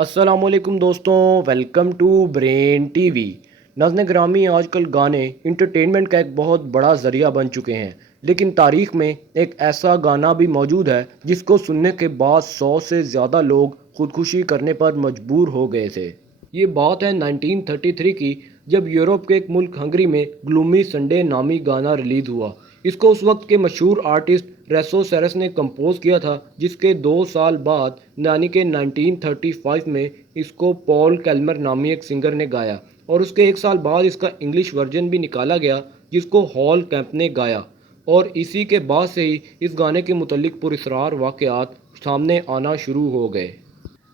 السلام علیکم دوستوں، welcome to brain TV. ناظرین گرامی، آج کل گانے انٹرٹینمنٹ کا ایک بہت بڑا ذریعہ بن چکے ہیں، لیکن تاریخ میں ایک ایسا گانا بھی موجود ہے جس کو سننے کے بعد 100 سے زیادہ لوگ خودکشی کرنے پر مجبور ہو گئے تھے۔ یہ بات ہے 1933 کی، جب یورپ کے ایک ملک ہنگری میں گلومی سنڈے نامی گانا ریلیز ہوا۔ اس کو اس وقت کے مشہور آرٹسٹ ریسو سیرس نے کمپوز کیا تھا، جس کے 2 سال بعد یعنی کہ 1935 میں اس کو پال کیلمر نامی ایک سنگر نے گایا، اور اس کے 1 سال بعد اس کا انگلش ورژن بھی نکالا گیا جس کو ہال کیمپ نے گایا، اور اسی کے بعد سے ہی اس گانے کے متعلق پراسرار واقعات سامنے آنا شروع ہو گئے۔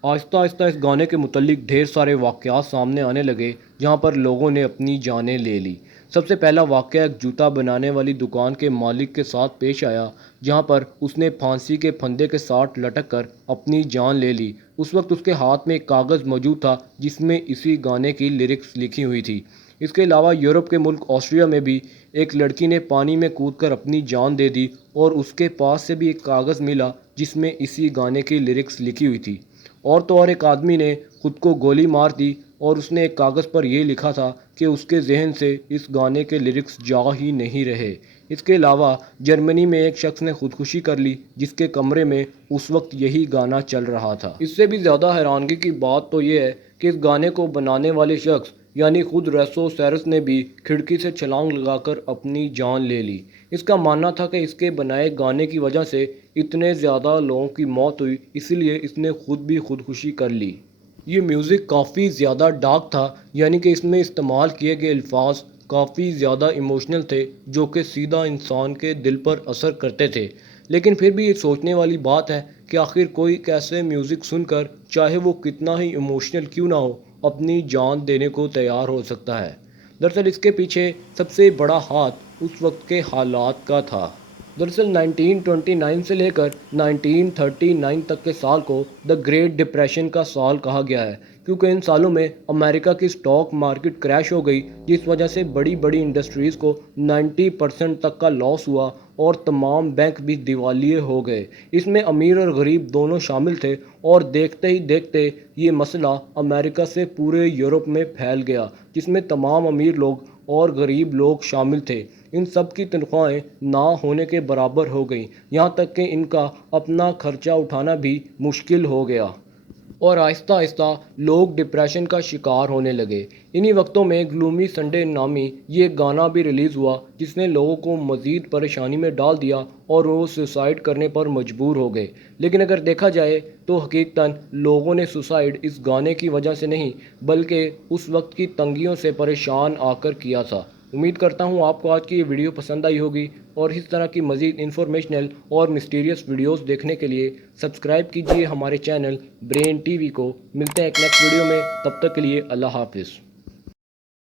آہستہ آہستہ اس گانے کے متعلق ڈھیر سارے واقعات سامنے آنے لگے جہاں پر لوگوں نے اپنی جانیں لے لی۔ سب سے پہلا واقعہ ایک جوتا بنانے والی دکان کے مالک کے ساتھ پیش آیا، جہاں پر اس نے پھانسی کے پھندے کے ساتھ لٹک کر اپنی جان لے لی۔ اس وقت اس کے ہاتھ میں ایک کاغذ موجود تھا جس میں اسی گانے کی لیرکس لکھی ہوئی تھی۔ اس کے علاوہ یورپ کے ملک آسٹریا میں بھی ایک لڑکی نے پانی میں کود کر اپنی جان دے دی، اور اس کے پاس سے بھی ایک کاغذ ملا جس میں اسی گانے کی لیرکس لکھی ہوئی تھی۔ اور تو اور ایک آدمی نے خود کو گولی مار دی، اور اس نے ایک کاغذ پر یہ لکھا تھا کہ اس کے ذہن سے اس گانے کے لیرکس جا ہی نہیں رہے۔ اس کے علاوہ جرمنی میں ایک شخص نے خودکشی کر لی جس کے کمرے میں اس وقت یہی گانا چل رہا تھا۔ اس سے بھی زیادہ حیرانگی کی بات تو یہ ہے کہ اس گانے کو بنانے والے شخص یعنی خود ریسو سیرس نے بھی کھڑکی سے چھلانگ لگا کر اپنی جان لے لی۔ اس کا ماننا تھا کہ اس کے بنائے گانے کی وجہ سے اتنے زیادہ لوگوں کی موت ہوئی، اسی لیے اس نے خود بھی خودکشی کر لی۔ یہ میوزک کافی زیادہ ڈارک تھا، یعنی کہ اس میں استعمال کیے گئے الفاظ کافی زیادہ ایموشنل تھے، جو کہ سیدھا انسان کے دل پر اثر کرتے تھے۔ لیکن پھر بھی یہ سوچنے والی بات ہے کہ آخر کوئی کیسے میوزک سن کر، چاہے وہ کتنا ہی ایموشنل کیوں نہ ہو، اپنی جان دینے کو تیار ہو سکتا ہے۔ دراصل اس کے پیچھے سب سے بڑا ہاتھ اس وقت کے حالات کا تھا۔ دراصل 1929 سے لے کر 1939 تک کے سال کو دی گریٹ ڈپریشن کا سال کہا گیا ہے، کیونکہ ان سالوں میں امریکہ کی اسٹاک مارکیٹ کریش ہو گئی، جس وجہ سے بڑی بڑی انڈسٹریز کو 90% تک کا لاس ہوا، اور تمام بینک بھی دیوالیے ہو گئے۔ اس میں امیر اور غریب دونوں شامل تھے، اور دیکھتے ہی دیکھتے یہ مسئلہ امریکہ سے پورے یورپ میں پھیل گیا، جس میں تمام امیر لوگ اور غریب لوگ شامل تھے۔ ان سب کی تنخواہیں نہ ہونے کے برابر ہو گئیں، یہاں تک کہ ان کا اپنا خرچہ اٹھانا بھی مشکل ہو گیا، اور آہستہ آہستہ لوگ ڈپریشن کا شکار ہونے لگے۔ انہی وقتوں میں گلومی سنڈے نامی یہ گانا بھی ریلیز ہوا، جس نے لوگوں کو مزید پریشانی میں ڈال دیا، اور وہ سوسائڈ کرنے پر مجبور ہو گئے۔ لیکن اگر دیکھا جائے تو حقیقتاً لوگوں نے سوسائڈ اس گانے کی وجہ سے نہیں، بلکہ اس وقت کی تنگیوں سے پریشان آ کر کیا تھا۔ امید کرتا ہوں آپ کو آج کی یہ ویڈیو پسند آئی ہوگی، اور اس طرح کی مزید انفارمیشنل اور مسٹیریس ویڈیوز دیکھنے کے لیے سبسکرائب کیجیے ہمارے چینل برین ٹی وی کو۔ ملتے ہیں ایک نیکسٹ ویڈیو میں، تب تک کے لیے اللہ حافظ۔